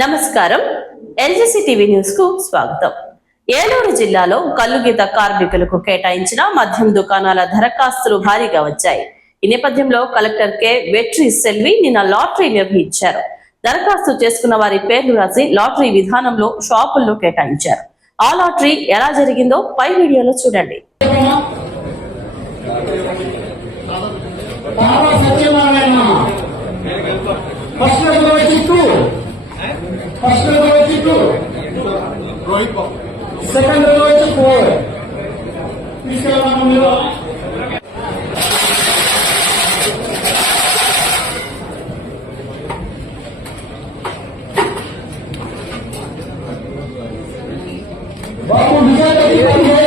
నమస్కారం. LGC TV news కు స్వాగతం. ఏలూరు జిల్లాలో కల్లుగీత కార్మికులకు కేటాయించిన మద్యం దుకాణాల దరఖాస్తులు భారీగా వచ్చాయి. ఈ నేపథ్యంలో కలెక్టర్ కె వెట్రి సెల్వి నిన్న లాటరీ నిర్వహించారు. దరఖాస్తు చేసుకున్న వారి పేర్లు రాసి లాటరీ విధానంలో షాపుల్లో కేటాయించారు. ఆ లాటరీ ఎలా జరిగిందో పై వీడియోలో చూడండి. First row is 2. Second row is 4. इसके अलावा मेरा बाबू विजय की पार्टी है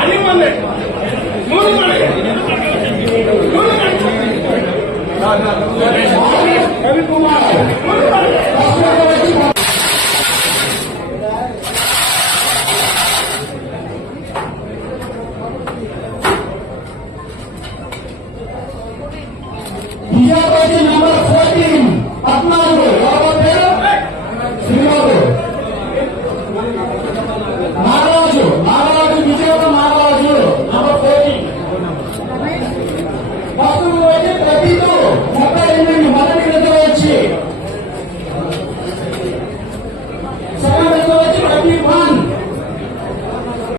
आने वाले मूल वाले रवि कुमार बीजेपी नंबर 14 पटना श्रीराम महाराजू महाराजू विजय महाराजू नंबर 14 प्रति